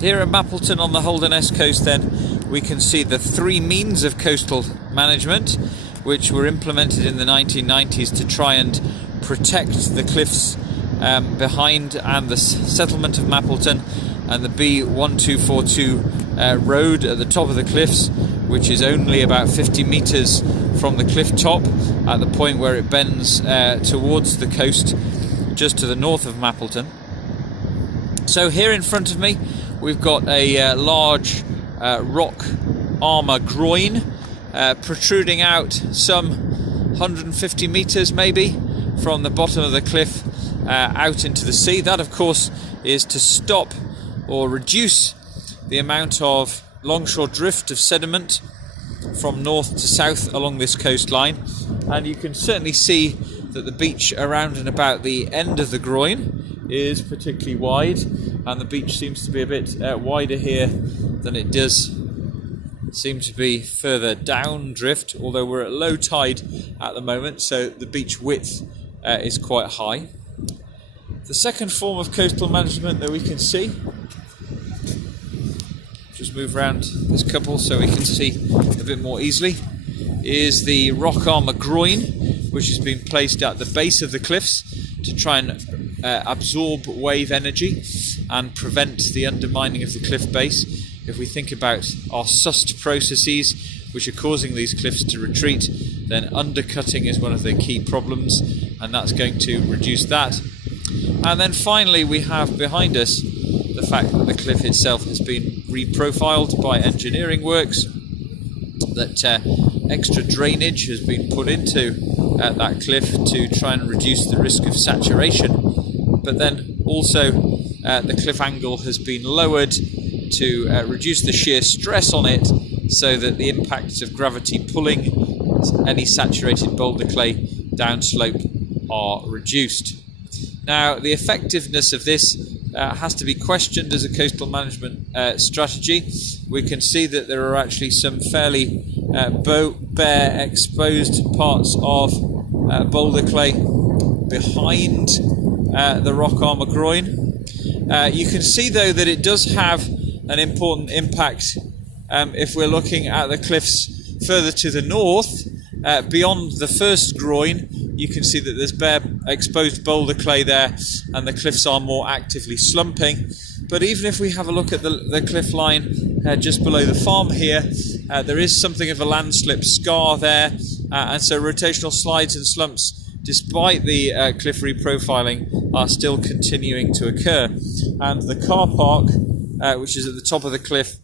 Here at Mappleton on the Holderness Coast then, we can see the three means of coastal management which were implemented in the 1990s to try and protect the cliffs behind and the settlement of Mappleton, and the B1242 road at the top of the cliffs, which is only about 50 metres from the cliff top at the point where it bends towards the coast just to the north of Mappleton. So here in front of me we've got a large rock armour groyne protruding out some 150 metres maybe from the bottom of the cliff out into the sea. That of course is to stop or reduce the amount of longshore drift of sediment from north to south along this coastline, and you can certainly see that the beach around and about the end of the groyne is particularly wide, and the beach seems to be a bit wider here than it does seem to be further down drift, although we're at low tide at the moment, so the beach width is quite high. The second form of coastal management that we can see, just move around this couple so we can see a bit more easily, is the rock armour groyne, which has been placed at the base of the cliffs to try and absorb wave energy and prevent the undermining of the cliff base. If we think about our sust processes which are causing these cliffs to retreat, then undercutting is one of the key problems, and that's going to reduce that. And then finally we have behind us the fact that the cliff itself has been reprofiled by engineering works, that extra drainage has been put into that cliff to try and reduce the risk of saturation, but then also the cliff angle has been lowered to reduce the shear stress on it, so that the impacts of gravity pulling any saturated boulder clay downslope are reduced. Now, the effectiveness of this has to be questioned as a coastal management strategy. We can see that there are actually some fairly bare exposed parts of boulder clay behind the rock armour groyne. You can see though that it does have an important impact if we're looking at the cliffs further to the north, beyond the first groyne. You can see that there's bare exposed boulder clay there, and the cliffs are more actively slumping. But even if we have a look at the cliff line just below the farm here, there is something of a landslip scar there, and so rotational slides and slumps, despite the cliff reprofiling, are still continuing to occur. And the car park, which is at the top of the cliff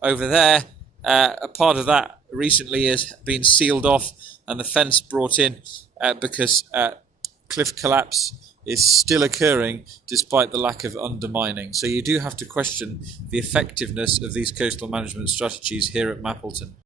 over there, a part of that recently has been sealed off and the fence brought in because cliff collapse is still occurring despite the lack of undermining. So you do have to question the effectiveness of these coastal management strategies here at Mappleton.